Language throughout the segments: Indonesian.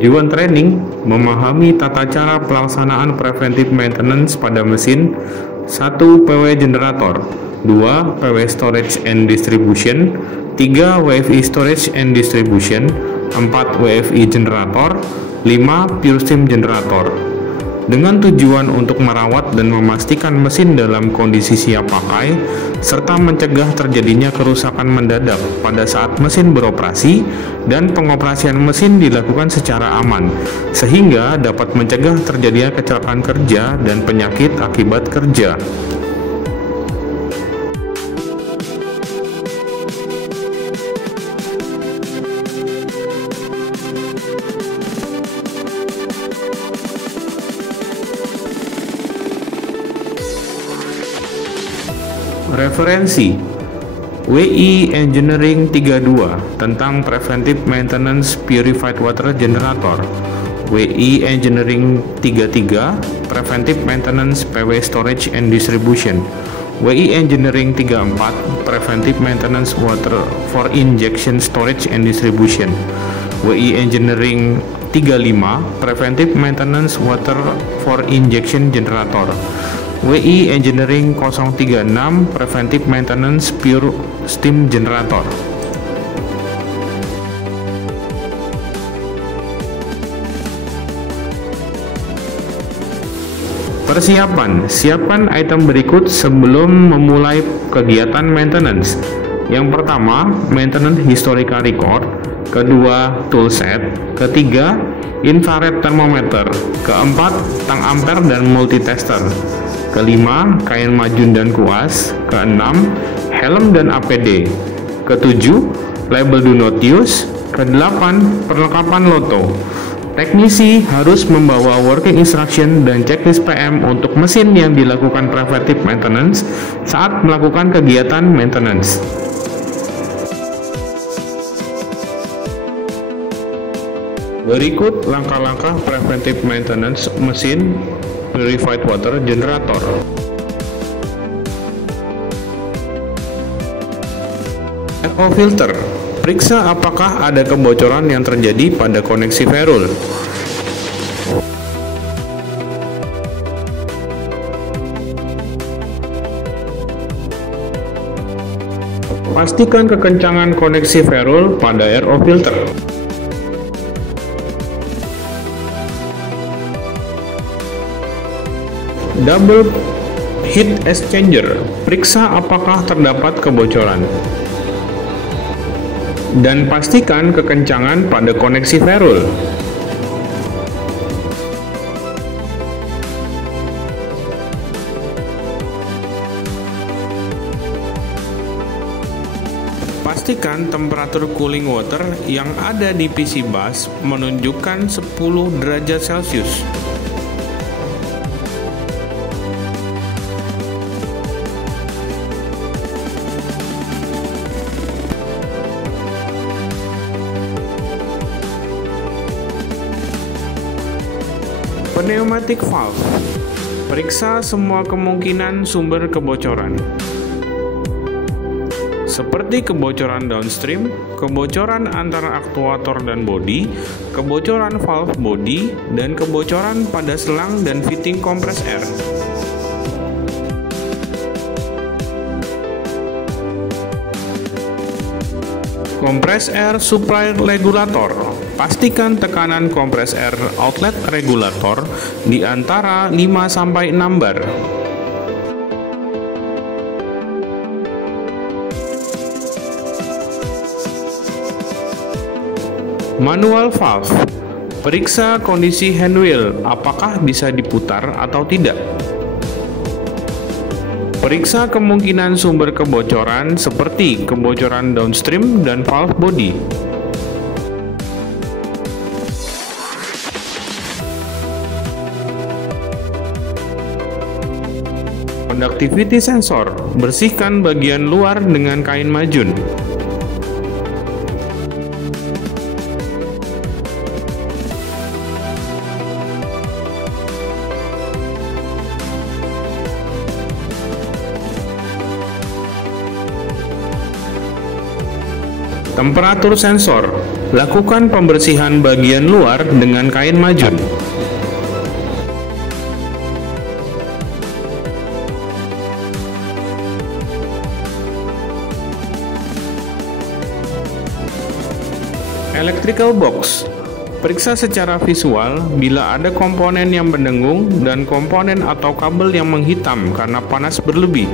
Tujuan training memahami tata cara pelaksanaan preventive maintenance pada mesin. 1. PW generator, 2. PW storage and distribution, 3. WFI storage and distribution, 4. WFI generator, 5. pure steam generator. Dengan tujuan untuk merawat dan memastikan mesin dalam kondisi siap pakai, serta mencegah terjadinya kerusakan mendadak pada saat mesin beroperasi dan pengoperasian mesin dilakukan secara aman, sehingga dapat mencegah terjadinya kecelakaan kerja dan penyakit akibat kerja. Referensi WI Engineering 32 tentang Preventive Maintenance Purified Water Generator, WI Engineering 33 Preventive Maintenance PW Storage and Distribution, WI Engineering 34 Preventive Maintenance Water for Injection Storage and Distribution, WI Engineering 35 Preventive Maintenance Water for Injection Generator, WI Engineering 036 Preventive Maintenance Pure Steam Generator. Persiapan. Siapkan item berikut sebelum memulai kegiatan maintenance. Yang pertama, maintenance historical record. Kedua, toolset. Ketiga, infrared thermometer. Keempat, tang ampere dan multitester. Kelima, kain majun dan kuas. Keenam, helm dan APD. Ketujuh, label do not use. Kedelapan, perlengkapan loto. Teknisi harus membawa working instruction dan checklist PM untuk mesin yang dilakukan preventive maintenance saat melakukan kegiatan maintenance. Berikut langkah-langkah preventive maintenance mesin purified water generator. RO filter. Periksa apakah ada kebocoran yang terjadi pada koneksi ferrule. Pastikan kekencangan koneksi ferrule pada RO filter. Double heat exchanger. Periksa apakah terdapat kebocoran. Dan pastikan kekencangan pada koneksi ferrule. Pastikan temperatur cooling water yang ada di PC bus menunjukkan 10 derajat Celcius. Pneumatic valve. Periksa semua kemungkinan sumber kebocoran, seperti kebocoran downstream, kebocoran antara aktuator dan bodi, kebocoran valve bodi, dan kebocoran pada selang dan fitting kompres air. Kompres air supply regulator. Pastikan tekanan kompres air outlet regulator di antara 5-6 bar. Manual valve. Periksa kondisi handwheel, apakah bisa diputar atau tidak. Periksa kemungkinan sumber kebocoran seperti kebocoran downstream dan valve body. Conductivity sensor. Bersihkan bagian luar dengan kain majun. Temperatur sensor. Lakukan pembersihan bagian luar dengan kain majun. Electrical box. Periksa secara visual bila ada komponen yang mendengung dan komponen atau kabel yang menghitam karena panas berlebih.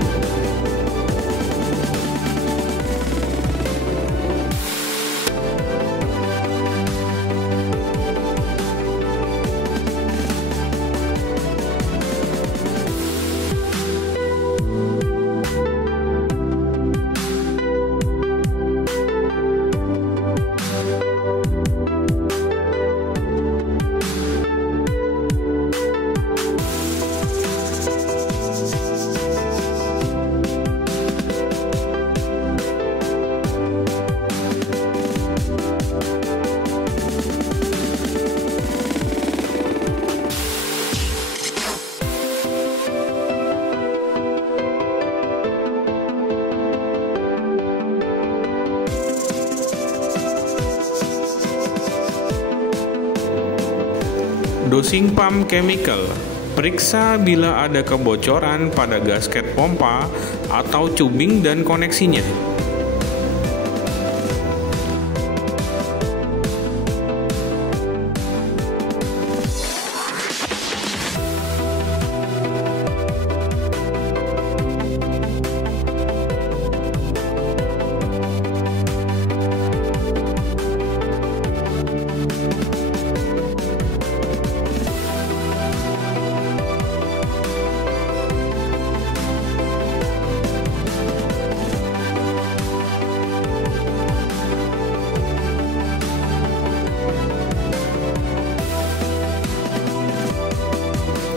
Dosing pump chemical. Periksa bila ada kebocoran pada gasket pompa atau cubing dan koneksinya.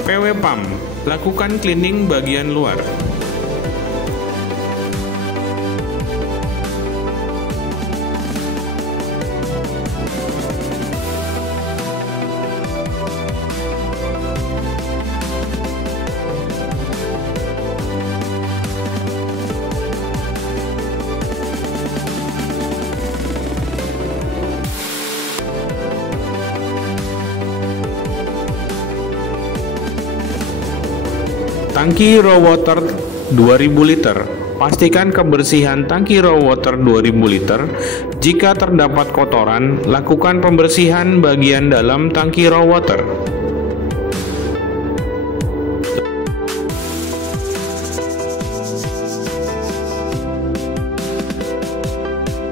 PW pump. Lakukan cleaning bagian luar. Tangki raw water 2000 liter. Pastikan kebersihan tangki raw water 2000 liter. Jika terdapat kotoran, lakukan pembersihan bagian dalam tangki raw water.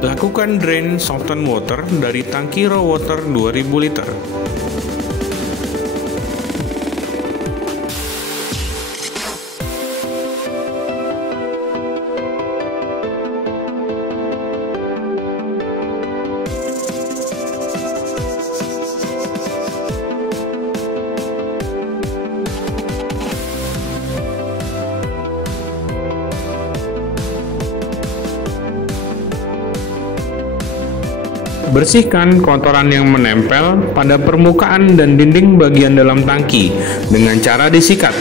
Lakukan drain soften water dari tangki raw water 2000 liter. Bersihkan kotoran yang menempel pada permukaan dan dinding bagian dalam tangki dengan cara disikat.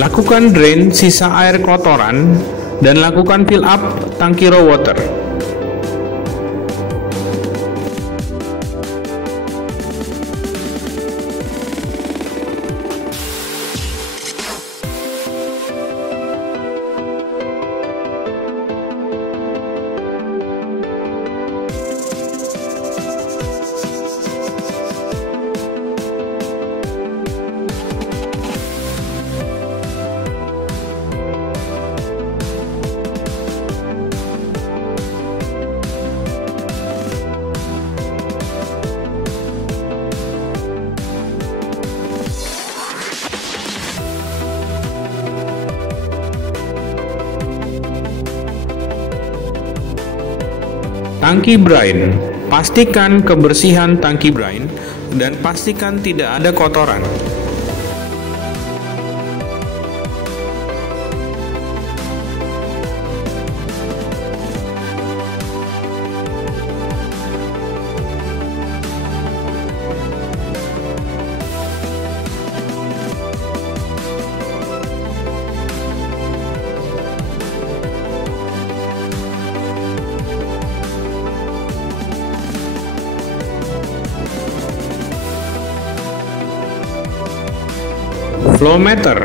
Lakukan drain sisa air kotoran dan lakukan fill up tangki raw water. Tangki brine. Pastikan kebersihan tangki brine dan pastikan tidak ada kotoran. Flow meter.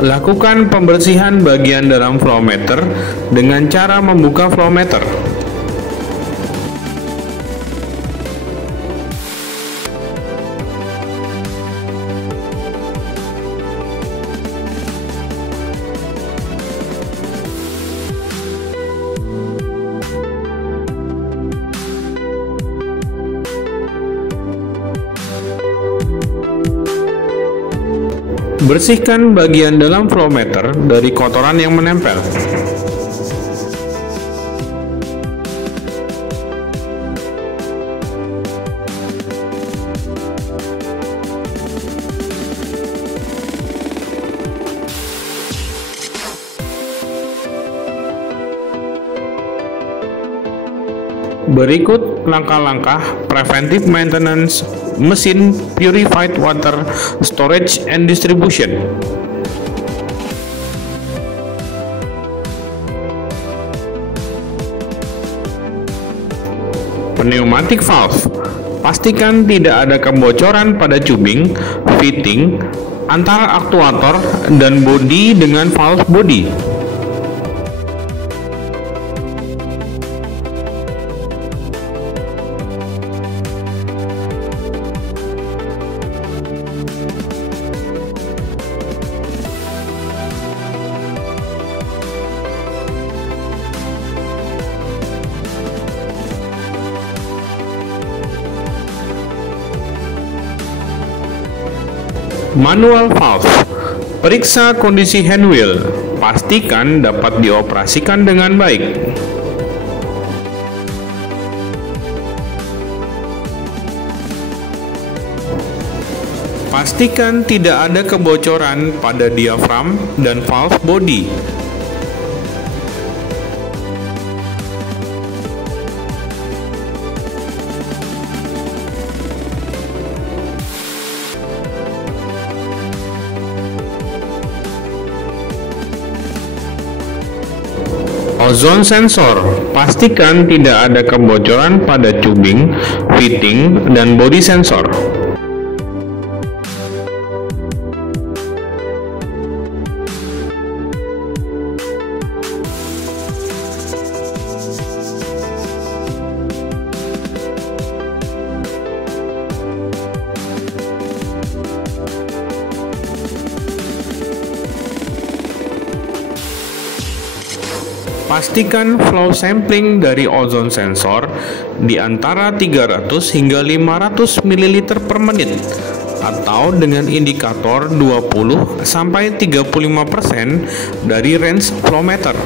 Lakukan pembersihan bagian dalam flow meter dengan cara membuka flow meter. Bersihkan bagian dalam flow meter dari kotoran yang menempel. Berikut langkah-langkah preventive maintenance mesin purified water storage and distribution. Pneumatic valve. Pastikan tidak ada kebocoran pada tubing, fitting, antara aktuator dan bodi dengan valve body. Manual valve. Periksa kondisi handwheel. Pastikan dapat dioperasikan dengan baik. Pastikan tidak ada kebocoran pada diafram dan valve body. Ozone sensor. Pastikan tidak ada kebocoran pada tubing, fitting, dan body sensor. Pastikan flow sampling dari ozone sensor di antara 300 hingga 500 ml per menit atau dengan indikator 20 sampai 35% dari range flow meter.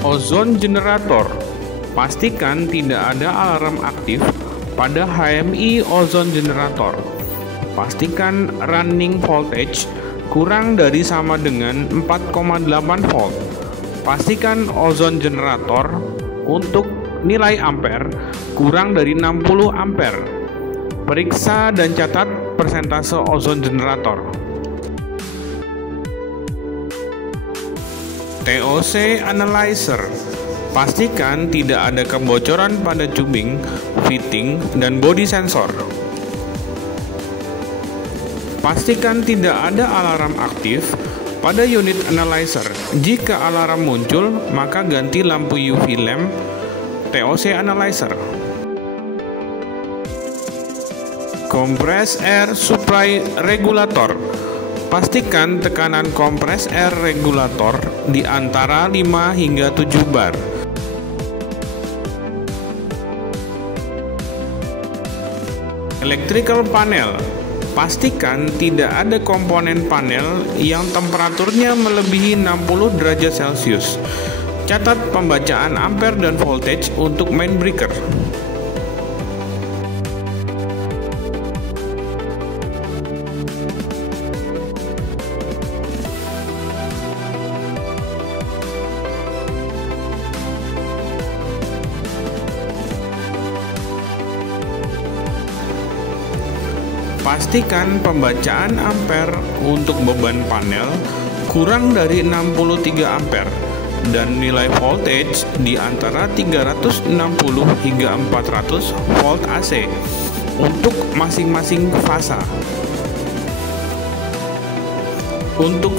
Ozon generator. Pastikan tidak ada alarm aktif pada HMI ozon generator. Pastikan running voltage kurang dari sama dengan 4,8 volt. Pastikan ozon generator untuk nilai ampere kurang dari 60 ampere. Periksa dan catat persentase ozon generator. TOC analyzer. Pastikan tidak ada kebocoran pada tubing, fitting, dan body sensor. Pastikan tidak ada alarm aktif pada unit analyzer. Jika alarm muncul, maka ganti lampu UV lamp TOC analyzer. Compressed air supply regulator. Pastikan tekanan compressed air regulator di antara 5 hingga 7 bar. Electrical panel. Pastikan tidak ada komponen panel yang temperaturnya melebihi 60 derajat Celcius. Catat pembacaan ampere dan voltage untuk main breaker. Pastikan pembacaan ampere untuk beban panel kurang dari 63 ampere dan nilai voltage di antara 360 hingga 400 volt AC untuk masing-masing fasa. Untuk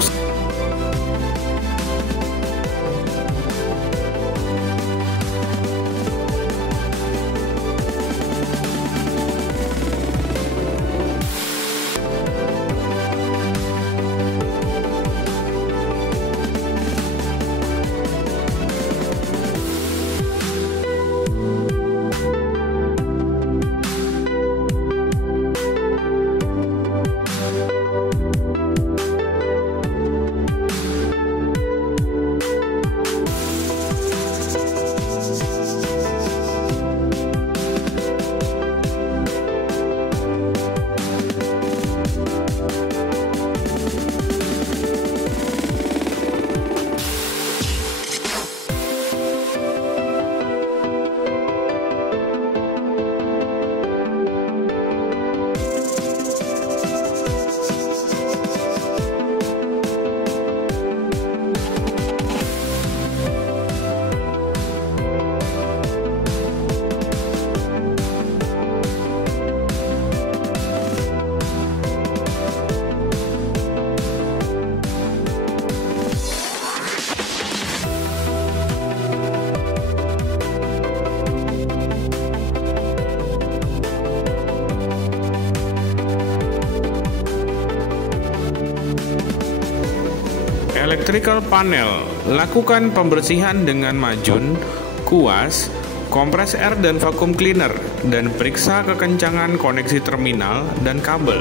electrical panel, lakukan pembersihan dengan majun, kuas, kompres air dan vacuum cleaner, dan periksa kekencangan koneksi terminal dan kabel.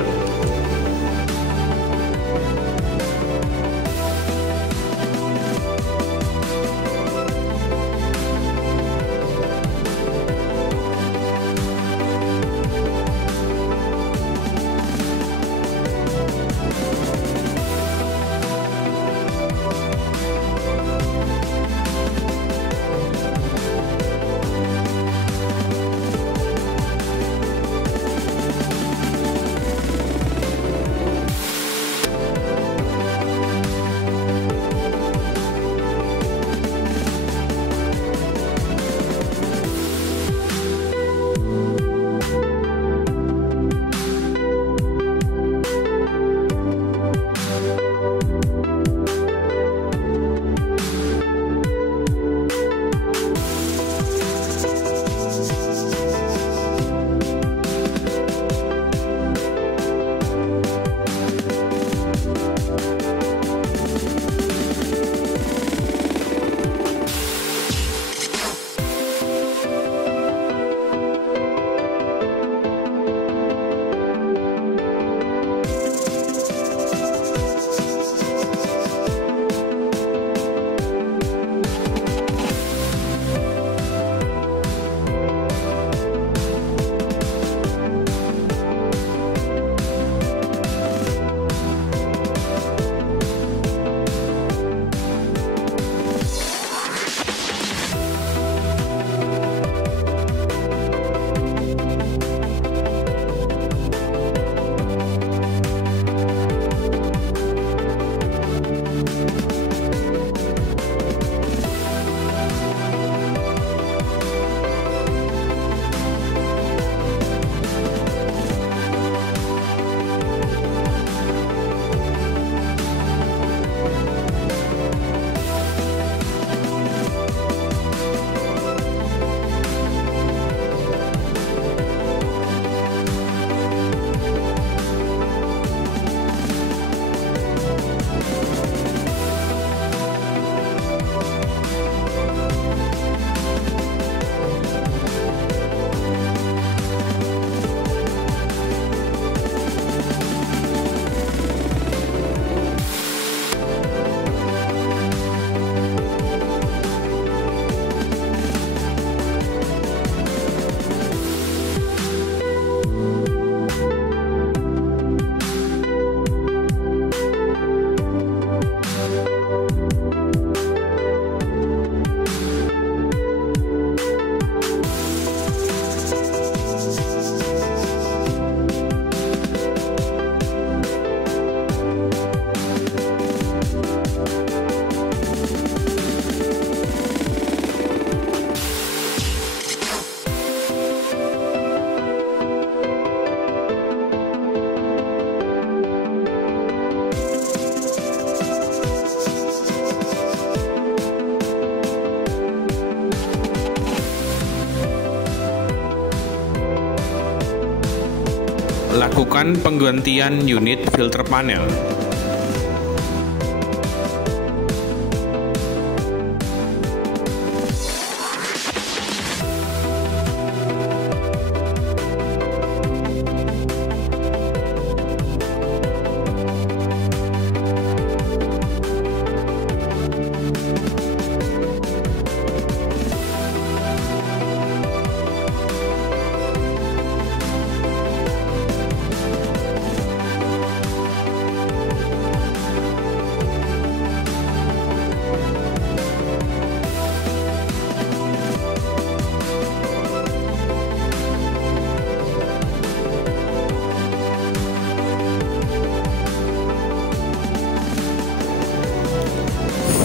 lakukan penggantian unit filter panel.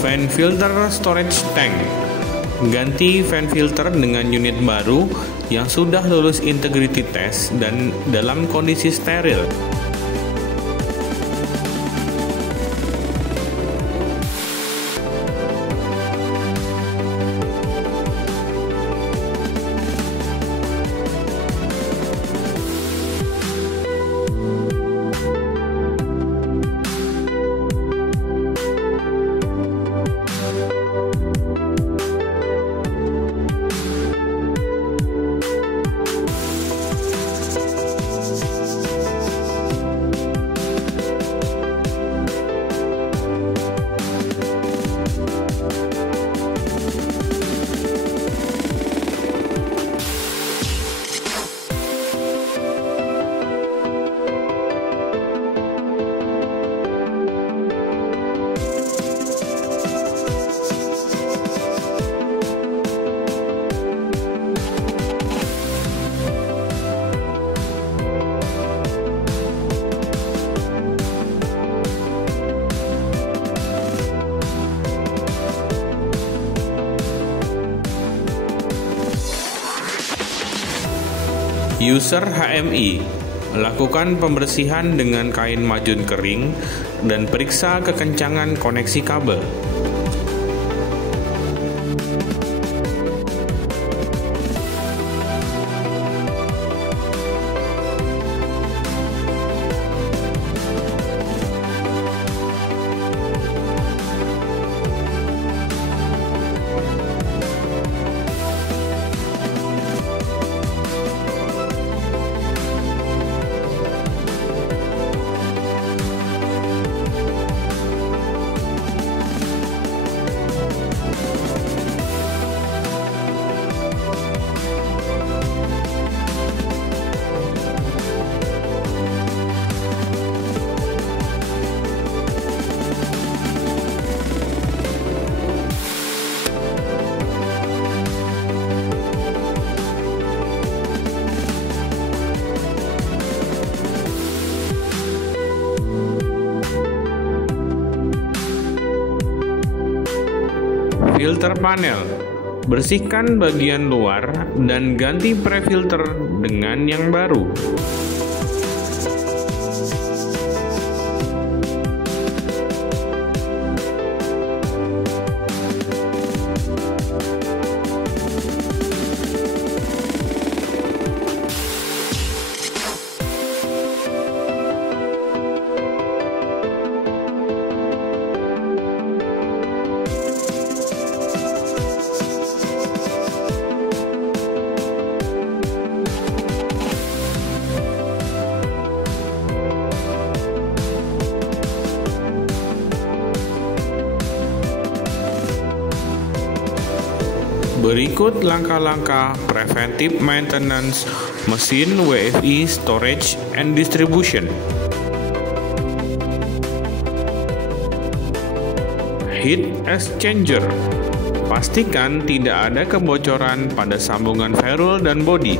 Fan filter storage tank. Ganti fan filter dengan unit baru yang sudah lulus integrity test dan dalam kondisi steril. User HMI. Lakukan pembersihan dengan kain majun kering dan periksa kekencangan koneksi kabel. Filter panel. Bersihkan bagian luar dan ganti pre-filter dengan yang baru. Berikut langkah-langkah preventive maintenance mesin WFI storage and distribution. Heat exchanger. Pastikan tidak ada kebocoran pada sambungan ferrule dan bodi.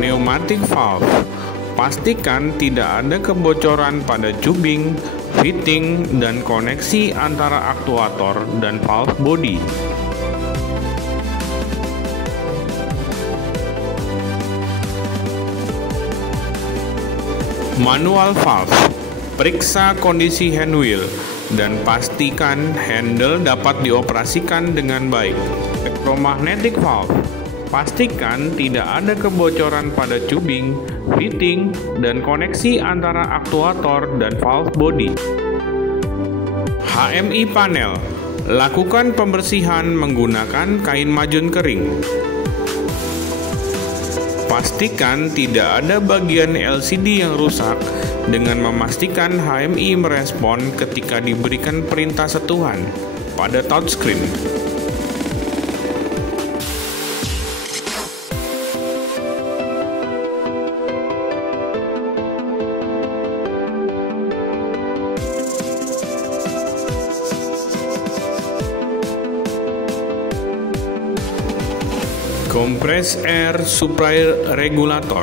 Pneumatic valve. Pastikan tidak ada kebocoran pada tubing, fitting, dan koneksi antara aktuator dan valve body. Manual valve. Periksa kondisi handwheel dan pastikan handle dapat dioperasikan dengan baik. Electromagnetic valve. Pastikan tidak ada kebocoran pada tubing, fitting, dan koneksi antara aktuator dan valve body. HMI panel. Lakukan pembersihan menggunakan kain majun kering. Pastikan tidak ada bagian LCD yang rusak dengan memastikan HMI merespon ketika diberikan perintah sentuhan pada touchscreen. Compress air supply regulator.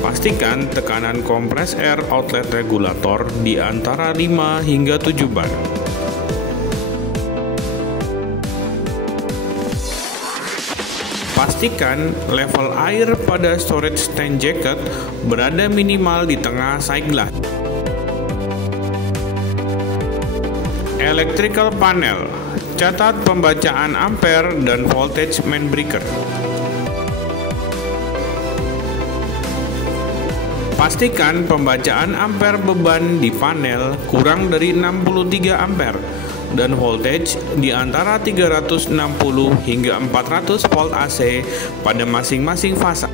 Pastikan tekanan compress air outlet regulator di antara 5 hingga 7 bar. Pastikan level air pada storage tank jacket berada minimal di tengah side glass. Electrical panel. Catat pembacaan ampere dan voltage main breaker. Pastikan pembacaan ampere beban di panel kurang dari 63 ampere dan voltage di antara 360 hingga 400 volt AC pada masing-masing fasa.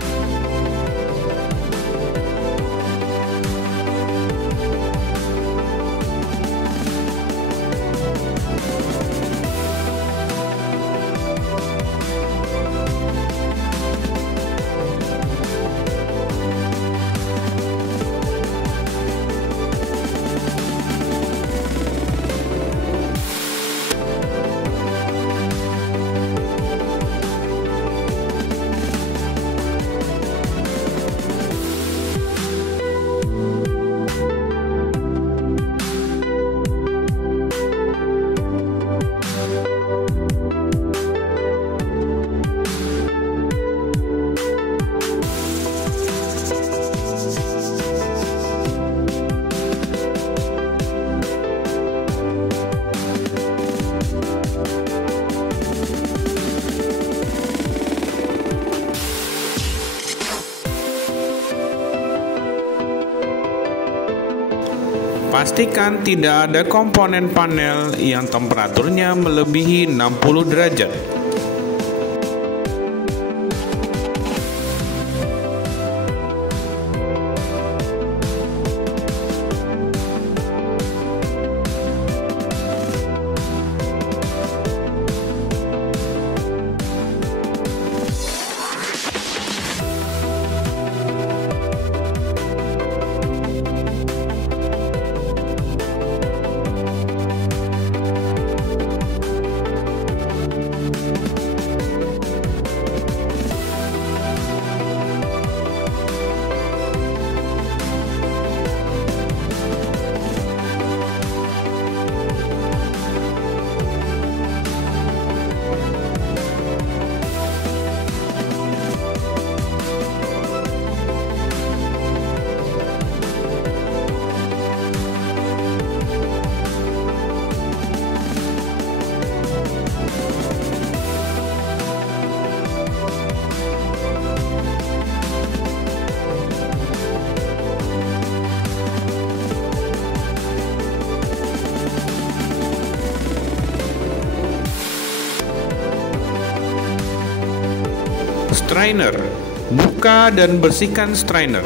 Pastikan tidak ada komponen panel yang temperaturnya melebihi 60 derajat. Strainer. Buka dan bersihkan strainer.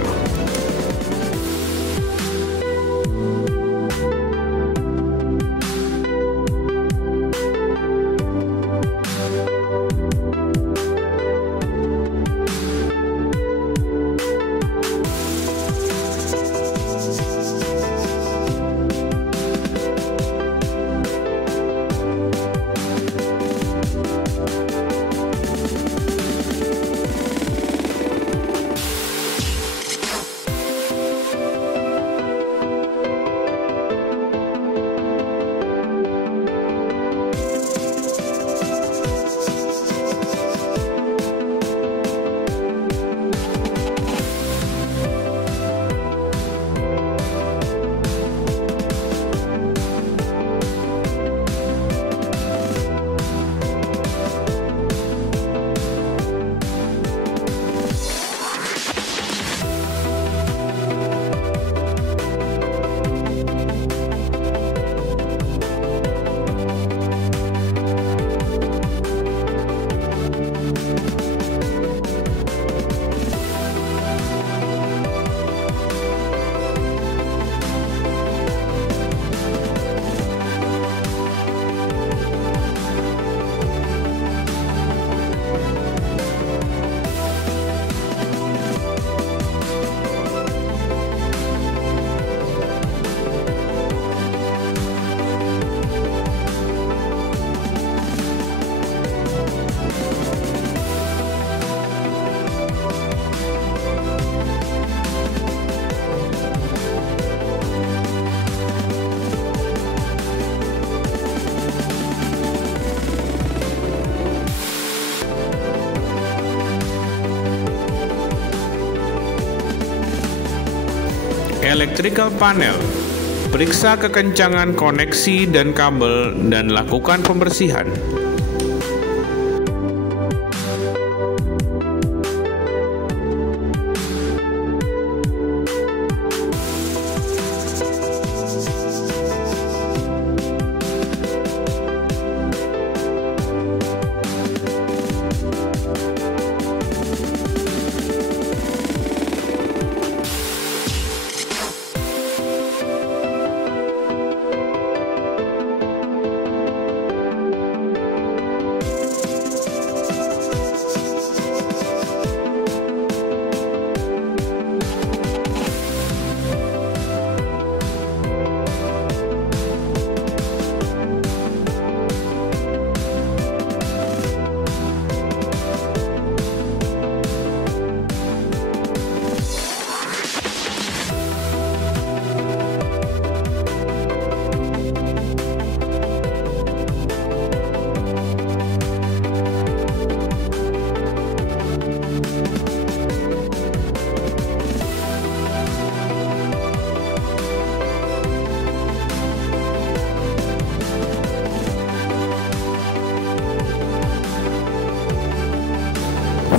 electrical panel. Periksa kekencangan koneksi dan kabel dan lakukan pembersihan.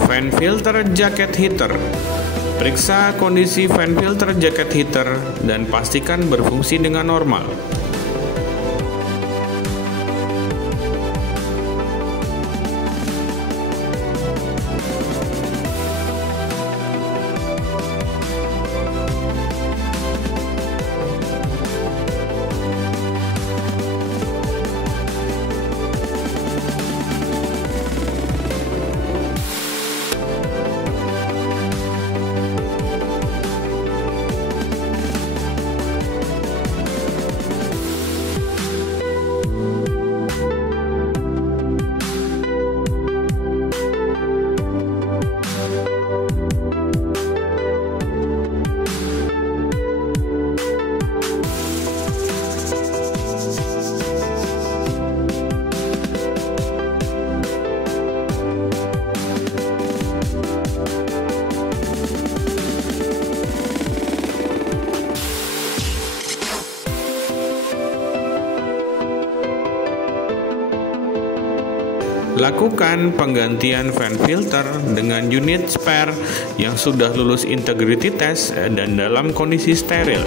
Fan filter jaket heater. Periksa kondisi fan filter jaket heater dan pastikan berfungsi dengan normal. Lakukan penggantian fan filter dengan unit spare yang sudah lulus integrity test dan dalam kondisi steril.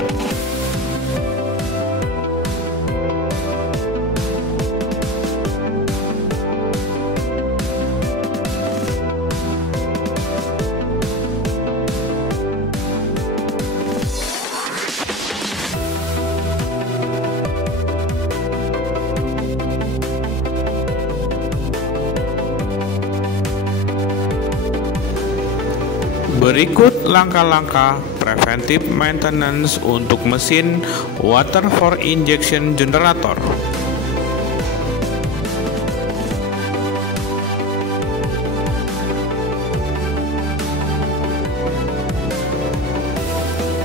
Berikut langkah-langkah preventive maintenance untuk mesin water for injection generator.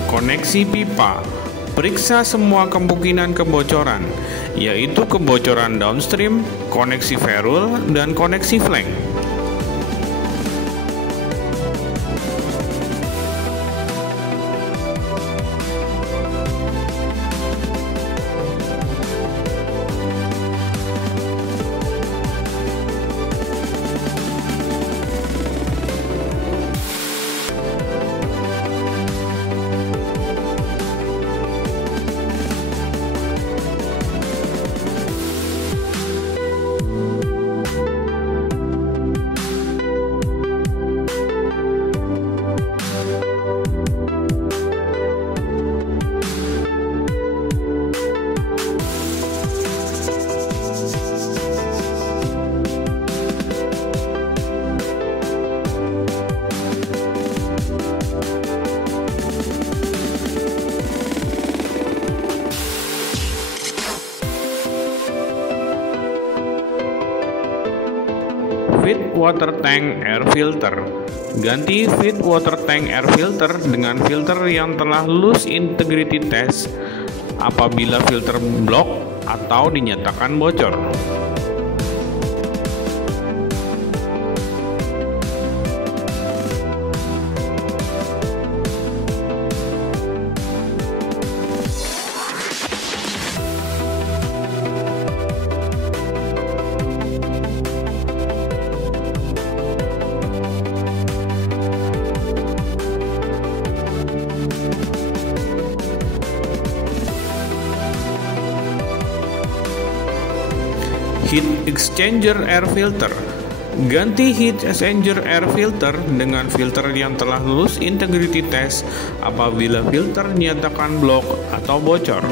Koneksi pipa. Periksa semua kemungkinan kebocoran, yaitu kebocoran downstream, koneksi ferrule, dan koneksi flank. Feed water tank air filter. Ganti feed water tank air filter dengan filter yang telah lulus integrity test apabila filter blok atau dinyatakan bocor. Heat exchanger air filter. Ganti heat exchanger air filter dengan filter yang telah lulus integrity test apabila filter dinyatakan blok atau bocor.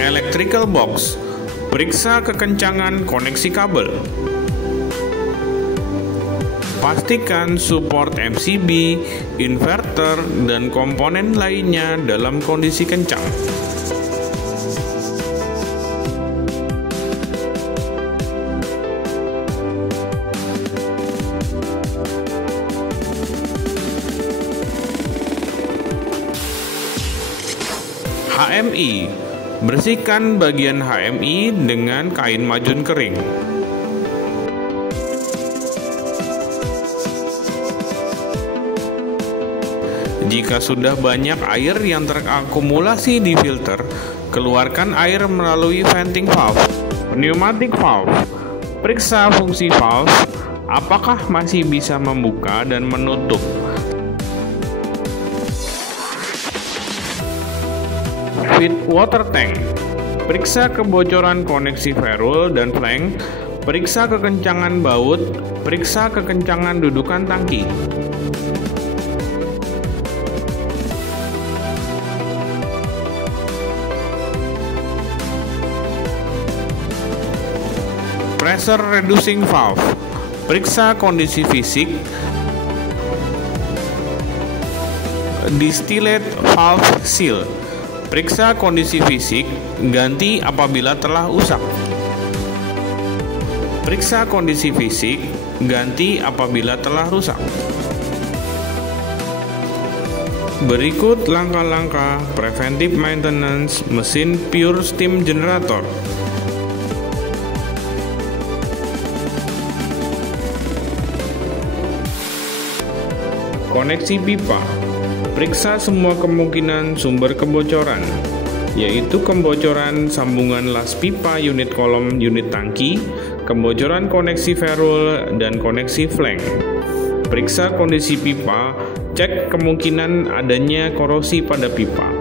Electrical box. Periksa kekencangan koneksi kabel. Pastikan support MCB, inverter, dan komponen lainnya dalam kondisi kencang. HMI. Bersihkan bagian HMI dengan kain majun kering. Jika sudah banyak air yang terakumulasi di filter, keluarkan air melalui venting valve. Pneumatic valve. Periksa fungsi valve, apakah masih bisa membuka dan menutup. Feed water tank. Periksa kebocoran koneksi ferrule dan flank. Periksa kekencangan baut. Periksa kekencangan dudukan tangki. Pressure reducing valve. Periksa kondisi fisik. Distillate valve seal. Periksa kondisi fisik, ganti apabila telah usap. Periksa kondisi fisik, ganti apabila telah rusak. Berikut langkah-langkah preventive maintenance mesin pure steam generator. Koneksi pipa. Periksa semua kemungkinan sumber kebocoran, yaitu kebocoran sambungan las pipa unit kolom unit tangki, kebocoran koneksi ferrule, dan koneksi flank. Periksa kondisi pipa, cek kemungkinan adanya korosi pada pipa.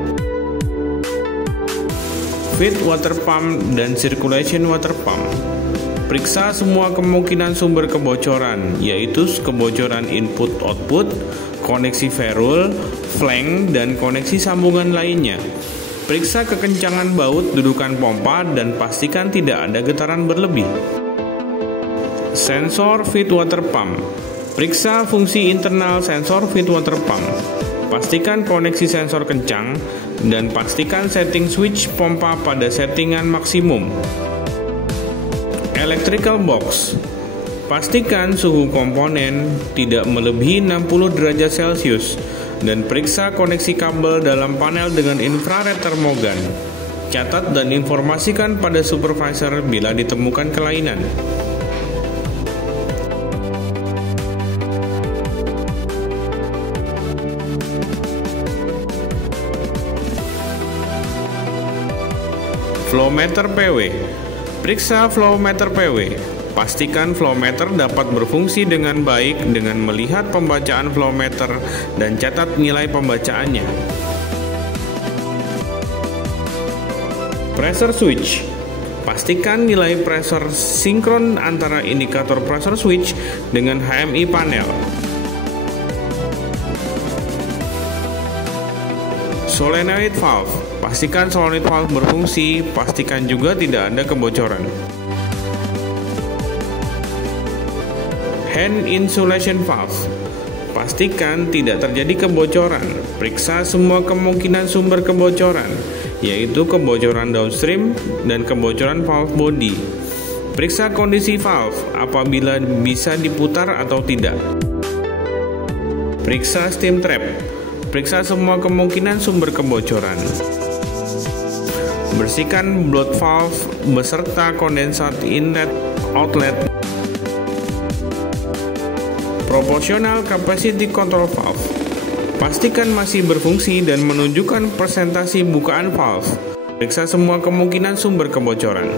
Feed water pump dan circulation water pump. Periksa semua kemungkinan sumber kebocoran, yaitu kebocoran input-output, koneksi ferrule, flank, dan koneksi sambungan lainnya. Periksa kekencangan baut dudukan pompa dan pastikan tidak ada getaran berlebih. Sensor feed water pump. Periksa fungsi internal sensor feed water pump. Pastikan koneksi sensor kencang dan pastikan setting switch pompa pada settingan maksimum. Electrical box. Pastikan suhu komponen tidak melebihi 60 derajat Celcius dan periksa koneksi kabel dalam panel dengan infrared termogan. Catat dan informasikan pada supervisor bila ditemukan kelainan. Flowmeter PW. Periksa flowmeter PW. Pastikan flowmeter dapat berfungsi dengan baik dengan melihat pembacaan flowmeter dan catat nilai pembacaannya. Pressure switch. Pastikan nilai pressure sinkron antara indikator pressure switch dengan HMI panel. Solenoid valve. Pastikan solenoid valve berfungsi, pastikan juga tidak ada kebocoran. Hand insulation valve. Pastikan tidak terjadi kebocoran. Periksa semua kemungkinan sumber kebocoran, yaitu kebocoran downstream dan kebocoran valve body. Periksa kondisi valve apabila bisa diputar atau tidak. Periksa steam trap. Periksa semua kemungkinan sumber kebocoran. Bersihkan blood valve beserta kondensat inlet outlet. Proportional capacity control valve. Pastikan masih berfungsi dan menunjukkan presentasi bukaan valve. Periksa semua kemungkinan sumber kebocoran.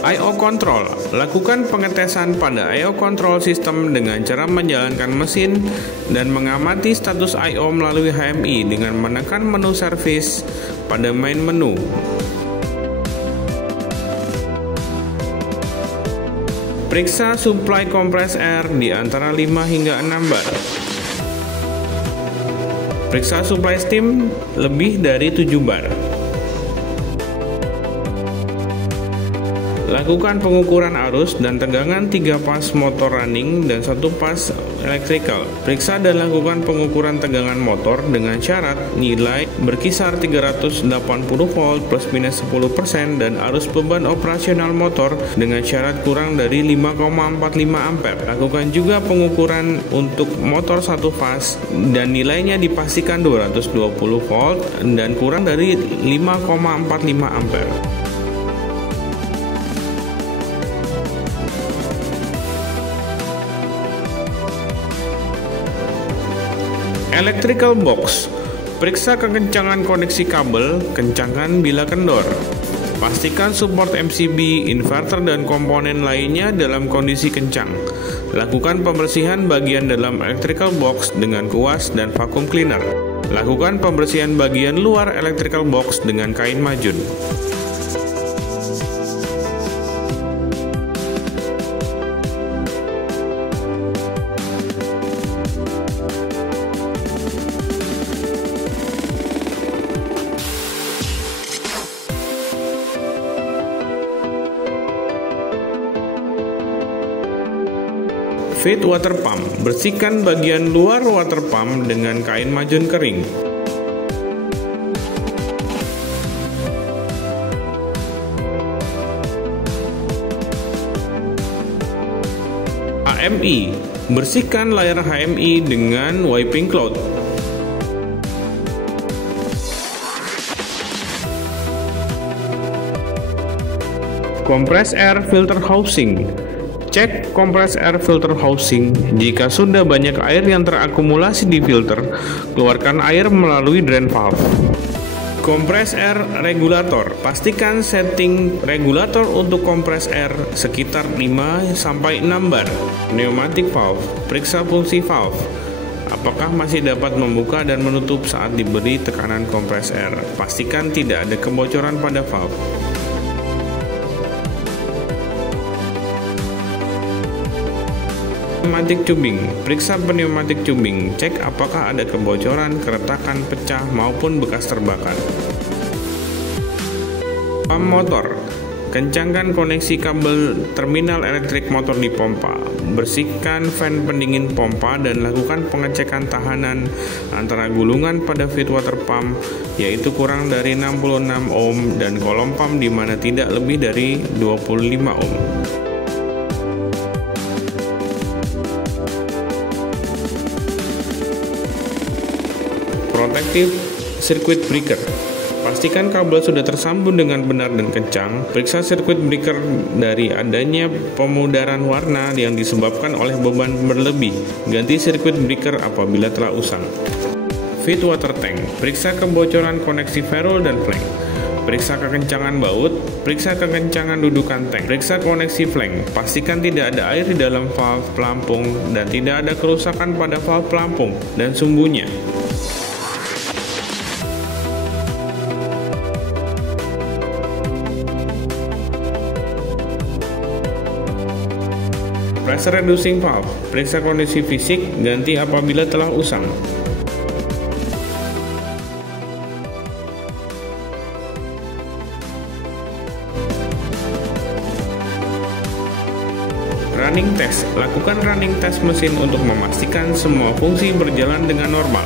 I/O control. Lakukan pengetesan pada I/O control system dengan cara menjalankan mesin dan mengamati status I/O melalui HMI dengan menekan menu service pada main menu. Periksa suplai kompres air di antara 5 hingga 6 bar. Periksa suplai steam lebih dari 7 bar. Lakukan pengukuran arus dan tegangan 3 pas motor running dan 1 pas electrical. Periksa dan lakukan pengukuran tegangan motor dengan syarat nilai berkisar 380 volt plus minus 10% dan arus beban operasional motor dengan syarat kurang dari 5,45 ampere. Lakukan juga pengukuran untuk motor 1 fas dan nilainya dipastikan 220 volt dan kurang dari 5,45 ampere. Electrical box. Periksa kekencangan koneksi kabel, kencangkan bila kendor. Pastikan support MCB, inverter, dan komponen lainnya dalam kondisi kencang. Lakukan pembersihan bagian dalam electrical box dengan kuas dan vacuum cleaner. Lakukan pembersihan bagian luar electrical box dengan kain majun. Feed water pump. Bersihkan bagian luar water pump dengan kain majun kering. HMI. Bersihkan layar HMI dengan wiping cloth. Compressed air filter housing. Cek compressed air filter housing. Jika sudah banyak air yang terakumulasi di filter, keluarkan air melalui drain valve. Compressed air regulator. Pastikan setting regulator untuk compressed air sekitar 5-6 bar. Pneumatic valve. Periksa fungsi valve. Apakah masih dapat membuka dan menutup saat diberi tekanan compressed air? Pastikan tidak ada kebocoran pada valve. Pneumatic tubing. Periksa pneumatic tubing. Cek apakah ada kebocoran, keretakan, pecah, maupun bekas terbakar. Pump motor. Kencangkan koneksi kabel terminal elektrik motor di pompa. Bersihkan fan pendingin pompa dan lakukan pengecekan tahanan antara gulungan pada feed water pump, yaitu kurang dari 66 ohm, dan kolom pump di mana tidak lebih dari 25 ohm. Protective circuit breaker. Pastikan kabel sudah tersambung dengan benar dan kencang. Periksa circuit breaker dari adanya pemudaran warna yang disebabkan oleh beban berlebih. Ganti circuit breaker apabila telah usang. Feed water tank. Periksa kebocoran koneksi ferrule dan flank. Periksa kekencangan baut. Periksa kekencangan dudukan tank. Periksa koneksi flank. Pastikan tidak ada air di dalam valve pelampung dan tidak ada kerusakan pada valve pelampung dan sumbunya. Pressure reducing valve. Periksa kondisi fisik, ganti apabila telah usang. Running test. Lakukan running test mesin untuk memastikan semua fungsi berjalan dengan normal.